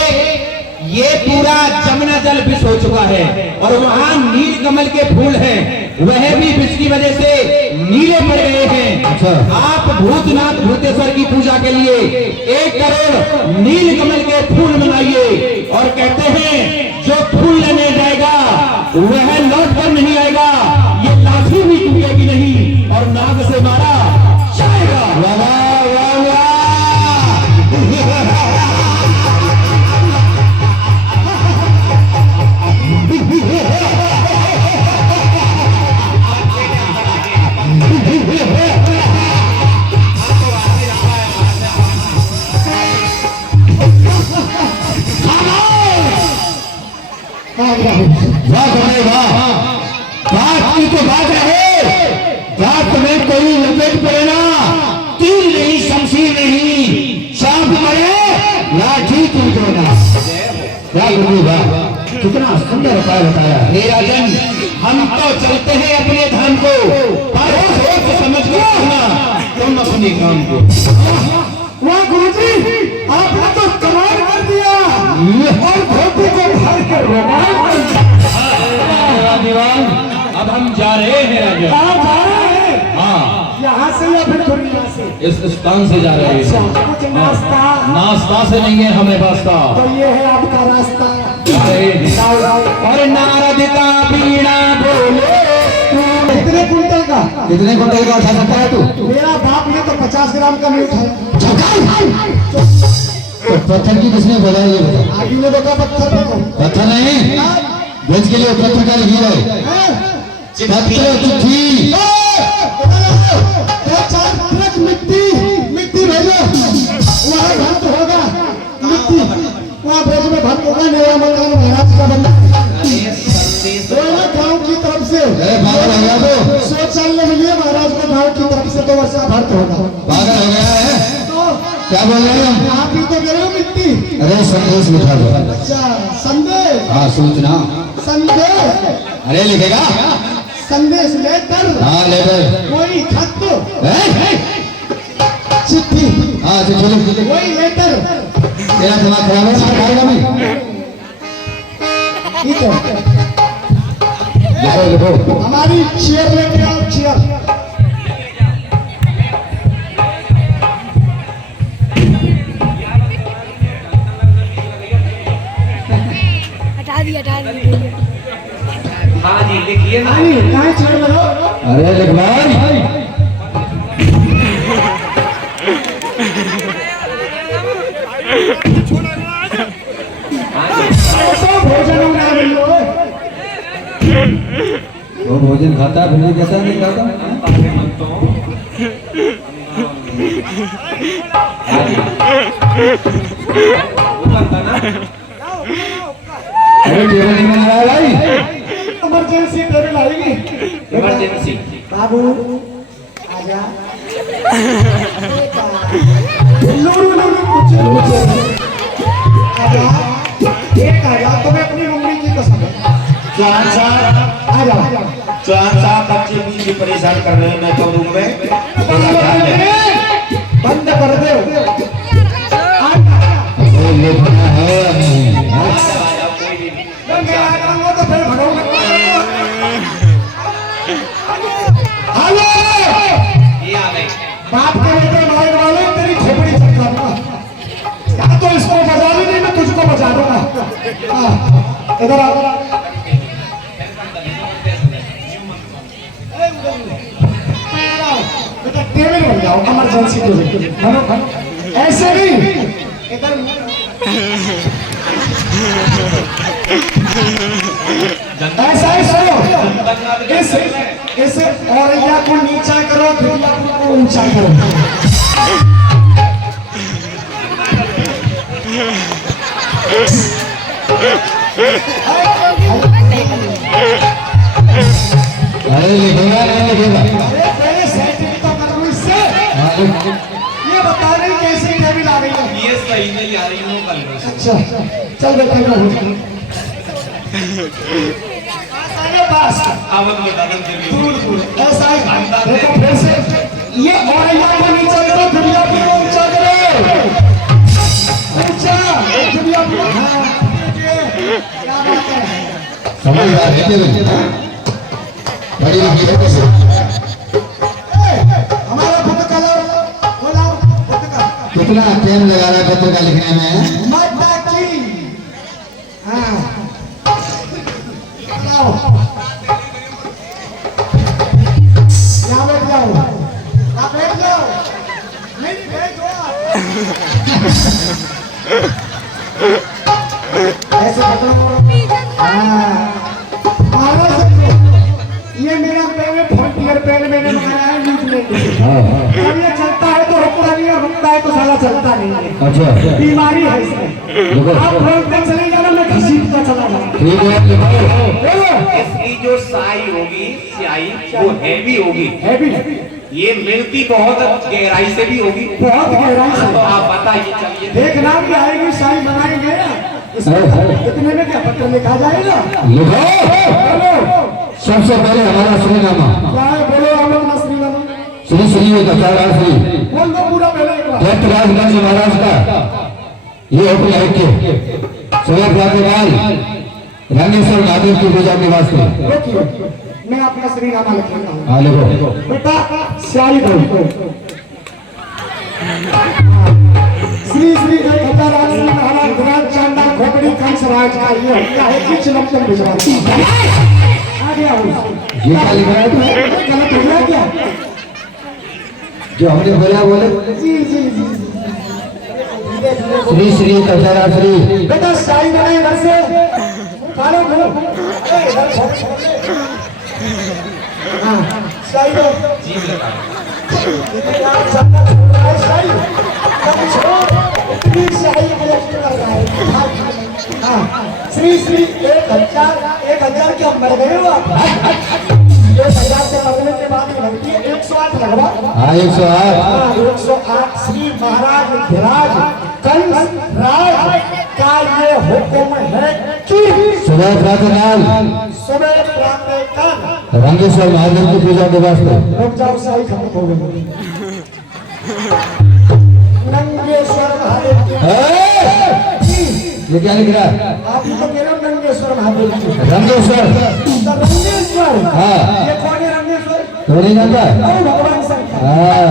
ये पूरा जमुना जल विष हो चुका है, और वहाँ नील कमल के फूल हैं, वह भी विष की वजह से नीले पड़ गए हैं। अच्छा। आप भूतनाथ भूतेश्वर की पूजा के लिए 1 करोड़ नील कमल के फूल बनाइए, और कहते हैं जो फूल लेने जाएगा वह लौट कर नहीं आएगा, ये लाठी भी टूटेगी नहीं, और नाग से मारा जाएगा। वाह वाह वाह। बात की तो बात रहे, बात में कोई लपेट पड़े ना, तीर नहीं, शमशीर नहीं, सांप मरे लाठी टूटेगा। कितना सुंदर उपाय बताया। हे राजन, हम तो चलते हैं अपने धाम को, पर सोच समझ कर कहना तुम अपने काम को। वाह गुरुजी, आपने तो कमाल कर दिया, और धोती को भर कर रोमाल कर दिया। दीवान, अब हम जा रहे हैं राजा। आप जा रहे हैं? हाँ, यहाँ से या फिर थोड़ी यहाँ से? इस स्थान से जा रहे अच्छा, हैं। कुछ नाश्ता? नाश्ता से नहीं है हमें वास्ता। तो ये है आपका रास्ता। जा रहे हैं। और नारद का बीड़ा बोले कितने कुंटल का? कितने कुंटल का उठा सकता है तू? मेरा बाप ने तो 50 ग्राम का नहीं उठाया। तो पत्थर की किसने बोला ये बता? आगे ने बता पत्थर देखो। पत्थर नहीं, ब्रज के लिए पत्थर का लिखी है। पत्थर चिट्ठी। चार ट्रक मिट्टी भेजो, वहाँ भक्त होगा मिट्टी, वहाँ ब्रज में भक्त होगा। मेरा मकान महाराज का बंदा दोनों गाँव की तरफ से पागल हो गया तो? शौचालय मिलिए महाराज को गाँव की तरफ से, तो वैसा भक्त होगा। पागल हो गया है? तो क्या बोल रहे हैं? आप ही तो गए हो मिट्टी। अरे संदेश लिखा दो। अच्छा, संदेश? हाँ, सूचना। संदेश? अरे लिखेगा? संदेश लेटर? हाँ, लेटर। कोई खत? चिट्ठी? हाँ, चिट्ठी लिख। कोई लेटर? तेरा दिमाग खराब है? खाएगा नहीं? ठीक है, लिखो लिखो। हमारी चेयर लेके आओ, चेयर। हटा दिया। हाँ जी लिखिए ना। कहाँ चेयर लगाओ? अरे लिख भाई। ऐसा भोजन बना रही हो। वो भोजन खाता है, नहीं खाता, नहीं खाता। अरे टेबल नहीं बना रहा है भाई। इमरजेंसी टेबल आएगी। इमरजेंसी। बाबू आजा। लूरू लूरू कुछ आजा, एक आजा, तुम्हें अपनी मम्मी की कसम है। आजा। चाचा बच्चे भी परेशान कर रहे हैं। मैं तो रूम में बंद कर दो। वो लिखना है या नहीं? मैं आ जाऊंगा तो फिर भगवान। हेलो, ये आ गए। बाप के बेटे मारे वाले तेरी खोपड़ी चक्कर दूंगा। या तो इसको बजा ली, नहीं मैं तुझको बजा दूंगा। हाँ, इधर आ। बेटा टेबल बन जाओ, इमरजेंसी टेबल। ऐसे नहीं, इधर ऐसा ही सो। इस औरैया को नीचा करो, दुनिया को ऊंचा करो। अरे लिखेगा नहीं लिखेगा? अरे पहले सेटिंग तो करो इससे। हाँ, लिख। ये बता रही कैसी टेबल आ गई है। ये सही नहीं आ रही हूँ कल। अच्छा, चल बेटा पास अब बता दें। ऐसा है। देखो फिर से ये औरैया को नीचा करो, दुनिया को ऊंचा करो। ऊंचा दुनिया को। हाँ, क्या बात है। समझ आ रही है टेबल? बड़ी लिखी है कैसे? हमारा खुद कलर बोला, खुद का कितना टाइम लगा रहा है पत्र का लिखने में? मत की। हाँ, आओ यहाँ बैठ जाओ, यहाँ बैठ जाओ। नहीं बैठ जाओ। ऐसे बताओ। हाँ, मारो सबको। ये मेरा पेन है, फ्रंटियर पेन मैंने मंगाया है यूज में। हाँ हाँ। जब ये चलता है तो रुकता नहीं है, रुकता है तो साला चलता नहीं है। अच्छा, बीमारी है इसमें। देखो। आप फ्रंट पे चले जाना, मैं घसीटता चला जाऊँ। ठीक है, लिखो। इसकी जो साई होगी, स्याही वो हैवी होगी। हैवी ये मिलती बहुत गहराई से भी होगी। बहुत गहराई से। तो आप बताइए, चलिए देखना भी आएगी, शाही बनाएंगे इसमें कितने में क्या पत्र लिखा जाएगा। लिखो। बोलो सबसे पहले हमारा श्रीनामा। क्या है, बोलो हम लोग ना श्री राम। श्री श्री दत्ताराज श्री बोल दो पूरा पहले एक बार। दत्तराजगंज महाराज का ये होटल है के सुबह प्रातःकाल रंगेश्वर महादेव की पूजा के वास्ते देखिए मैं अपना श्री नामा लिख लेता हूँ। हाँ लिखो। बेटा श्याई दो श्री श्री गजाराज श्री महाराज गुराज चांदा खोपड़ी कंस राज का ये हत्या है कि चिलमचम गुजराती आ गया हूँ। ये क्या लिखा है तू? गलत हो गया क्या? जो हमने बोला बोले जी जी जी श्री श्री कचरा श्री बेटा शाही बने इधर से खाना खाओ। हाँ शाही दो श्री श्री 1000 के हम मर गए हो आप। 1000 से मरने के बाद लगती है 108 लगवा। हाँ 108 108 श्री महाराज धीराज कंस राज का ये हुक्म है कि सुबह प्रातःकाल सुबह प्रातःकाल रंगेश्वर महादेव की पूजा के वास्ते रुक जाओ शाही खत्म हो गई। नंगेश्वर महादेव की ये क्या लिख रहा है? आप तो कह रहे हो नंगेश्वर महादेव की। रंगेश्वर तो रंगेश्वर हाँ ये कौन है रंगेश्वर? तो नहीं जानता? ओ भगवान शंकर। हाँ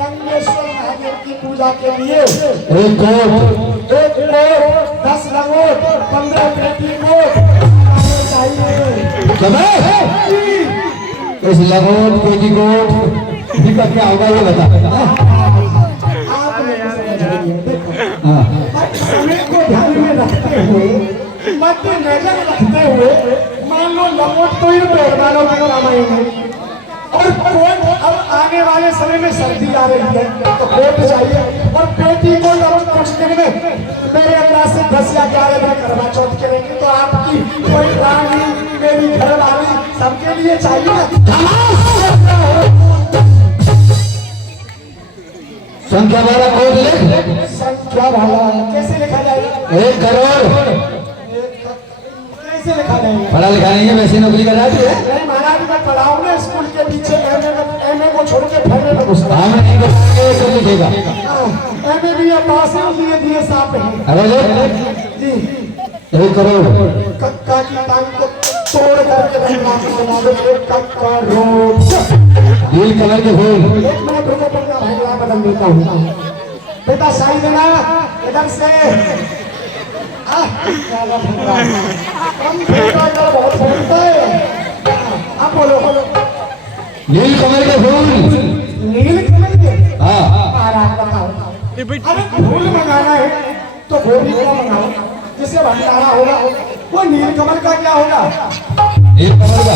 रंगेश्वर महादेव की पूजा के लिए एक कोट 1 कोट 10 लंगोट 15 पेटी कोट चाहिए। इस लगोट पेटीकोट इनका क्या होगा ये बता। आपने देखो हाँ समय को ध्यान में रखते हुए मद्देनजर रखते हुए मान लो लंगोट तो ही मेहरबानों के काम आएंगे और कोट अब आने वाले समय में सर्दी आ रही है तो कोट चाहिए और पेटी को अब कुछ दिन में मेरे अंदाज से 10 या 11 दिन करवा चौथ करेंगे तो आपकी कोई रानी मेरी घरवाली सबके लिए चाहिए। संख्या वाला कोट लिख। संख्या वाला कैसे लिखा जाएगा? 1 करोड़ कैसे लिखा जाएगा? पढ़ा लिखा नहीं है वैसे नौकरी कर जाती है। नहीं महाराज मैं पढ़ाऊँ ना स्कूल के पीछे एमए को छोड़ के फैलने में घुसता हाँ मैं नहीं करेंगे तो लिखेगा। एमए भी पास है दिए दिए साफ है। अरे ले जी 1 करोड़ कक्का की टांग को तोड़ करके बना दो 1 करोड़। नील कलर के फूल 1 मिनट रुको पक्का भगला बदल देता हूँ। बेटा शाही देना इधर से बहुत बोलता है। आप बोलो नील कमल के फूल नील कमल के हाँ आराम बताओ। अरे फूल मंगाना है तो गोभी का मंगाओ जिससे भंडारा होगा वो नील कमल का क्या होगा? नील कमल का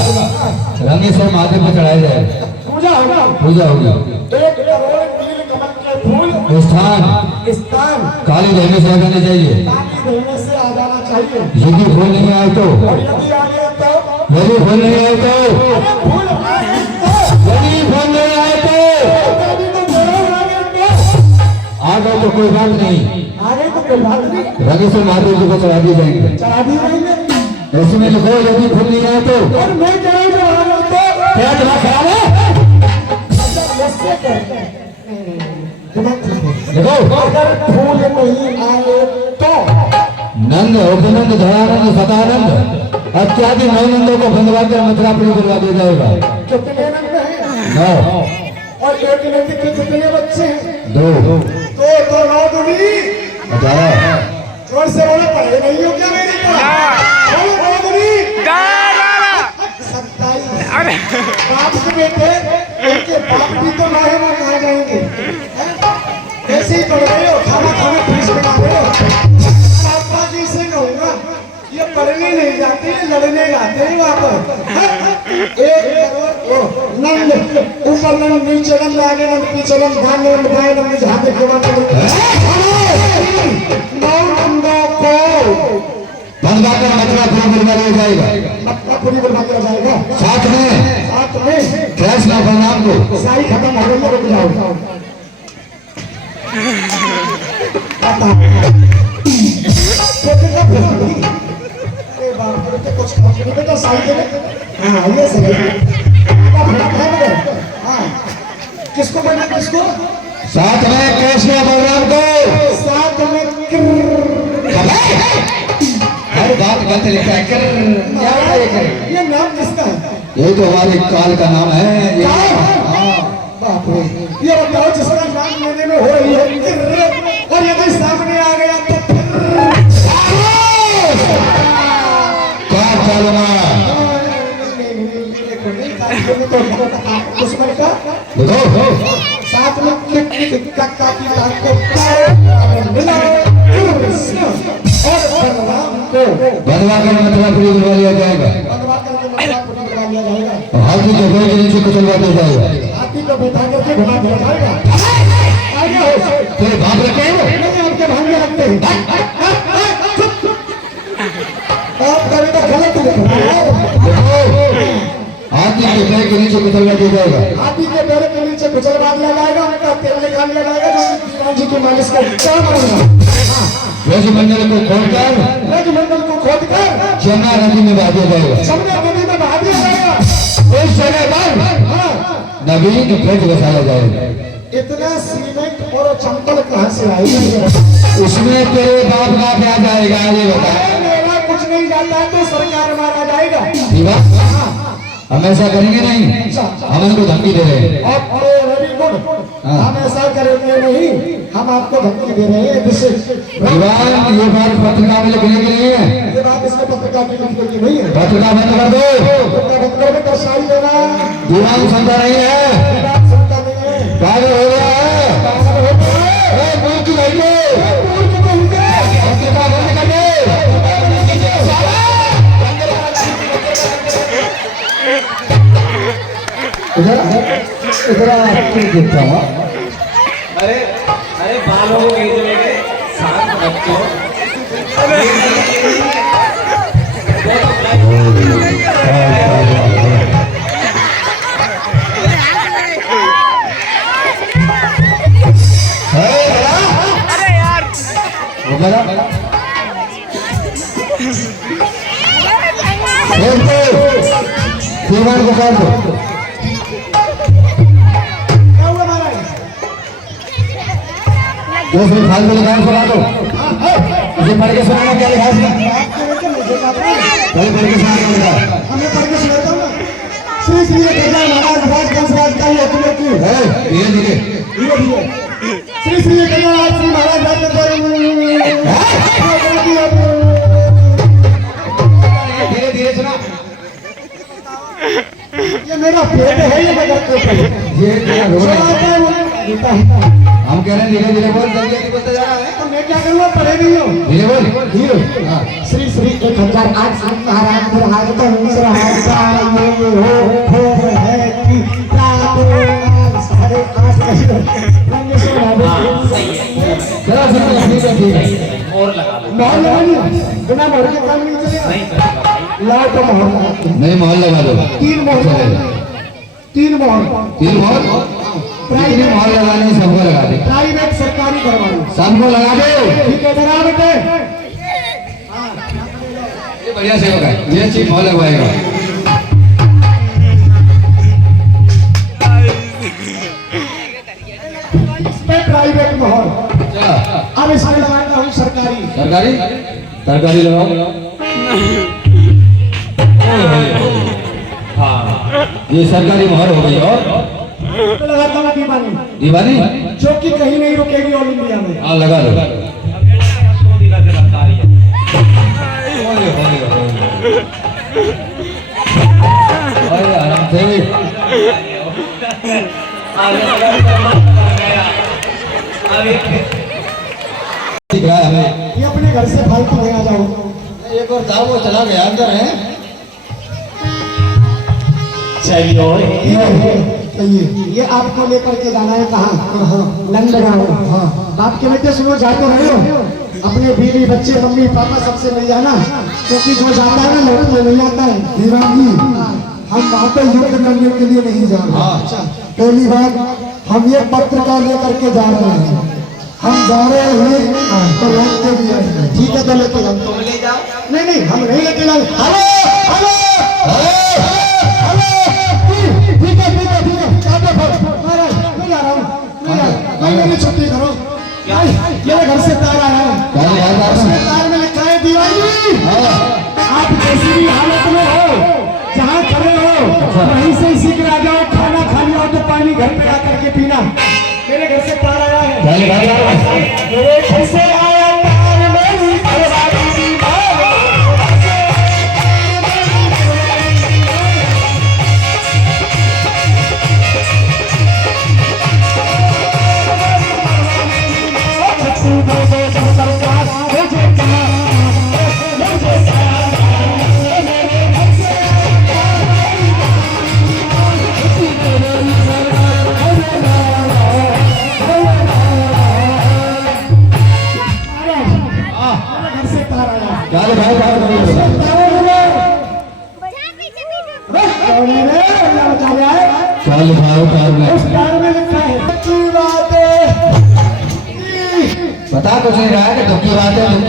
रंगेश्वर महादेव को चढ़ाया जाए पूजा होगा। पूजा होगी। 1 करोड़ नील कमल के फूल स्थान काली रहने से आना चाहिए। काली रहने से आ जाना चाहिए। यदि फूल नहीं आए तो और यदि आ गया तो यदि फूल नहीं आए तो अरे फूल आ गए तो यदि फूल नहीं आए तो कभी तो जरूर आ गए तो आ गए तो कोई बात नहीं आगे तो कोई बात नहीं रंगेश्वर महादेव जी को चढ़ा दिए जाएंगे। चढ़ा दिए जाएंगे। ऐसे में लिखो यदि फूल नहीं आए तो और मैं कह रहा हूँ तो क्या दिमाग खराब है? ऐसे कहते हैं देखो अगर फूल नहीं आए तो नंद उपनंद धरानंद सदानंद इत्यादि 9 नंदों को बंधवा कर मथुरापुरी करवा दिया जाएगा। कितने नंद हैं? 9 और 1 नंद के कितने बच्चे हैं? 2 तो 9 दूनी 11 जोर से बोले पढ़े नहीं हो क्या मेरी बोलो 9 दूनी 27। बाप के बेटे उनके बाप भी तो ना है वो कहाँ जाएंगे? ऐसे ही पढ़ रहे हो खाना खाने फीस बना रहे हो। पापा जी से कहूँगा ये पढ़ने नहीं जाते लड़ने जाते हैं वहाँ पर। 1 करोड़ नंद ऊपर नंद नीचे नंद आगे नंद पीछे नंद धान नंद बाएं नंद जहाँ देखे वहाँ नंद 9 नंदों को बंधवा कर मथुरापुरी करवा दिया जाएगा। मथुरापुरी करवा दिया जाएगा। साथ में कृष्ण बलराम को सारी खत्म हो गई है रुक जाओ। अरे बाप रे तो कुछ नहीं बेटा साई दे। हाँ ये सही है। हाँ किसको बना किसको? साथ में कृष्ण बलराम को साथ में बात गलत लिखा है कर क्या है ये करे ये नाम किसका है? ये तो हमारे काल का नाम है ये हाँ बाप रे, ये बताओ जिसका नाम लेने में हो रही है और यदि सामने आ गया तो क्या चलना दुश्मन का देखो साथ में कक्का की बात को मिला और बलराम को बदवा कर मतलब पूरी बुलवा लिया जाएगा बदवा करके मतलब पूरी बना लिया जाएगा। और हाथी के पेट के नीचे कुचलवा दिया जाएगा हाथी को बैठा करके घुमा दिया जाएगा। आगे हो तेरे बाप रखे हो नहीं आपके भांगे रखते हैं। आप कभी तो गलत लिख रहे हो। हाथी के पैर के नीचे कुचलवा दिया जाएगा हाथी के पैर के नीचे कुचलवा दिया जाएगा, उनका तेल निकाल लिया जाएगा, जो हनुमान जी की मालिश का क्या मारेगा। मंडल को खोलकर मंडल को खोदकर जमुना नदी में बहा दिया जाएगा जमुना नदी में बहा दिया जाएगा। उस जगह पर नवीन ब्रिज बसाया जाएगा। इतना सीमेंट और चंपल कहाँ से आएगा? उसमें तेरे बाप का क्या जाएगा ये बता मेरा कुछ नहीं जाता तो सरकार मारा जाएगा। हम ऐसा करेंगे नहीं, हम इनको धमकी दे रहे हैं। वेरी गुड, हम ऐसा करेंगे नहीं, हम आपको धमकी दे रहे हैं। ये बात पत्रिका में लिखने की नहीं है, ये बात इसमें पत्रिका की लिखने की नहीं है। पत्रिका बंद कर दो, बंद कर दो, दर्शाई देना। दीवान सुनता नहीं है, बात सुनता नहीं है, पागल हो गया है। मूर्ख लड़के, पत्रिका बंद कर दे। इधर देखता हूँ। अरे अरे बालों को खींच लेंगे शांत बच्चों अरे यार दीवान को काट दो। क्या हुआ महाराज? दूसरी फालतू लगान सुना दो, मुझे पढ़ के सुनाना क्या लिखा है इसमें? पढ़ के सुनाना लिखा है। हमें पढ़ के सुनाता हूँ ना। श्री श्री गजा महाराज राजवंश का ये हुक्म की धीरे धीरे धीरे धीरे श्री श्री गजा श्री महाराज धीरे धीरे सुना। ये मेरा पेट है, ये मैं करते ये तेरा रोड है। हम कह रहे हैं धीरे धीरे बोल, जल्दी जल्दी बोलते जा रहा है। तो मैं क्या करूँगा? पढ़े नहीं हो। धीरे बोल धीरे। हाँ श्री श्री 1008 महाराज महाराज का हंस रहा है कि साढ़े 8 जरा सुनो, ठीक है ठीक है। और लगा लो मोहर लगानी बिना मोहर के काम नहीं चलेगा। नहीं चलेगा भाई। लाओ तो मोहर नहीं मोहर लगा दो। 3 मोहर चलेगा। 3 मोहर 3 मोहर कितनी मोहर लगानी सबको लगा दे, प्राइवेट सरकारी करवानी सबको लगा दो। ठीक है जरा बेटे। ये बढ़िया सेवक है, ये चीज मोहर लगवाएगा। इस पे प्राइवेट मोहर, अच्छा अब इसमें लगाता हूँ सरकारी। सरकारी सरकारी लगाओ। हाँ ये सरकारी मोहर हो गई। और लगाता हूँ दीवानी, दीवानी जो कि कहीं नहीं रुकेगी ऑल इंडिया में। हाँ लगा दो। आराम से दिख रहा है हमें। ये अपने घर से फालतू नहीं आ जाओ। एक और जाओ, वो चला गया अंदर है। चलिए ये आपको लेकर के जाना है कहाँ? नंदगांव। हाँ बाप के बेटे सुनो, जाते रहे हो, अपने बीवी बच्चे मम्मी पापा सबसे मिल जाना, क्योंकि जो जाता है ना लौट में नहीं आता है। दीवानी हम वहाँ पे युद्ध करने के लिए नहीं जा रहे। अच्छा पहली बात हम ये पत्रिका लेकर के जा रहे हैं, हम जा रहे हैं तो रोक के भी आएंगे। ठीक है तो लेके जाओ। तुम ले जाओ। नहीं नहीं हम नहीं लेके जाओ। हेलो हेलो ठीक है ठीक है ठीक है। महाराज मैं जा रहा हूँ, मैं मेरी छुट्टी करो। मेरे घर से तार आया है, उसमें तार में लिखा है दीवानी आप जैसी भी हालत में हो, जहाँ खड़े हो वहीं से सीख आ जाओ। खाना खा लिया तो पानी घर पे आकर के पीना। मेरे घर से तार आया है, मेरे घर से आया तार, मेरी घरवाली दीवार। चल भाई चल बता कुछ नहीं रहा है कि दुखी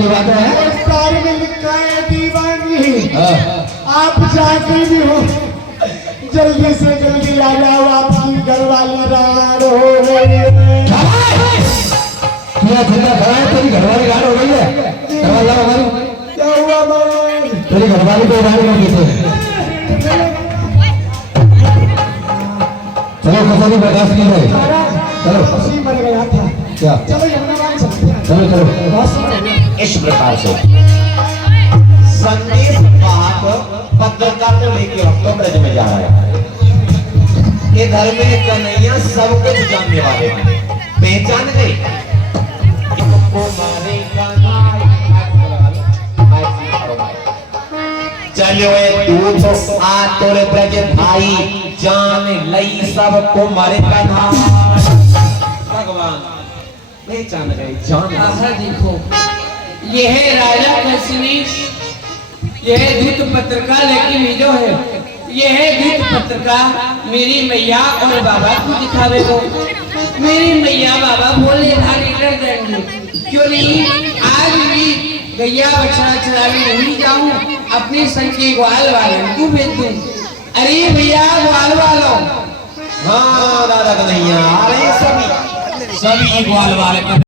बात है तार में लिखा है दीवानी। हाँ। आप जाते भी हो, जल्दी से जल्दी आ जाओ, आपकी घरवाली राड हो गई है। क्या चिंता करा है? तेरी घरवाली राड हो गई है? घरवाला हमारी क्या हुआ महाराज? तेरी घरवाली को राड कर देते। चलो कसौटी बर्दाश्त की है। चलो उसी मर गया था। क्या चलो यमुनाबाई चलते हैं। चलो चलो इस प्रकार से संदेश वाहक पत्रकार को लेके आपको ब्रज में जा रहा है। ये घर में कन्हैया सब कुछ जानने वाले हैं, पहचान गए चलो तू तो आ तोरे ब्रज भाई जान लई सबको मारे कन्हा। भगवान पहचान गए, जान आहा देखो, यह है राजा दशरथ, यह है दूत पत्रिका लेके भेजो है। यह है दूत पत्रिका मेरी मैया और बाबा को दिखावे को। मेरी मैया बाबा बोले धारी कर देंगे, क्यों नहीं आज भी गैया बछड़ा चराने नहीं जाऊं, अपने संग के ग्वाल वाले को भेज दूं। अरे भैया ग्वाल वालों, हाँ दादा कन्हैया आ रहे हैं सभी ग्वाल वाले।